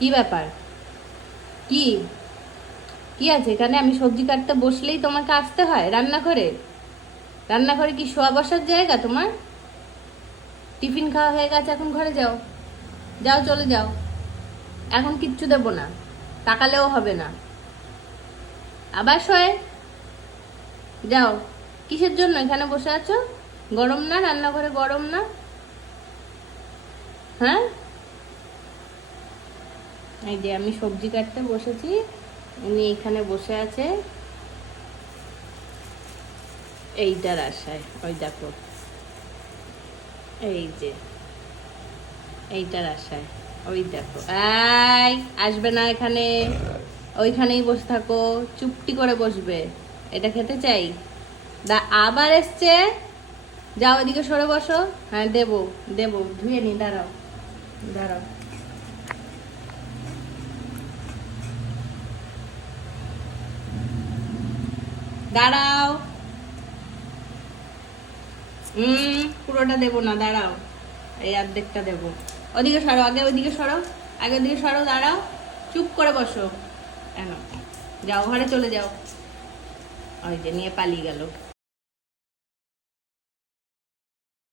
কি ব্যাপার? কি কি আছে এখানে? আমি সবজি কাটতে বসলেই তোমাকে আসতে হয় রান্নাঘরে? রান্নাঘরে কি শোয়া বসার জায়গা তোমার? টিফিন খাওয়া হয়ে গেছে, এখন ঘরে যাও। যাও, চলে যাও। এখন কিচ্ছু দেবো না, তাকালেও হবে না। আবার শোয়ে যাও। কিসের জন্য এখানে বসে আছো? গরম না? রান্নাঘরে গরম না? হ্যাঁ, এই যে আমি সবজি কাটতে বসেছি, উনি এখানে বসে আছে এইটার আশায়। ওই দেখো, এই যে এইটার আশায়। ওই দেখো, এই আসবে না এখানে, ওইখানেই বসে থাকো, চুপটি করে বসবে। এটা খেতে চাই। আবার এসছে। যাও, এদিকে সরে বসো। হ্যাঁ, দেবো দেবো, ধুয়ে নি, দাঁড়াও দাঁড়াও। দাঁড়াও। পুরোটা দেবো না, দাঁড়াও। এই অর্ধেকটা দেবো। ওদিকে সরো, আগে ওইদিকে সরো, আগে ওদিকে সরো, দাঁড়াও। চুপ করে বসো। কেন? যাও, ঘরে চলে যাও। ওই যে নিয়ে পালিয়ে গেল।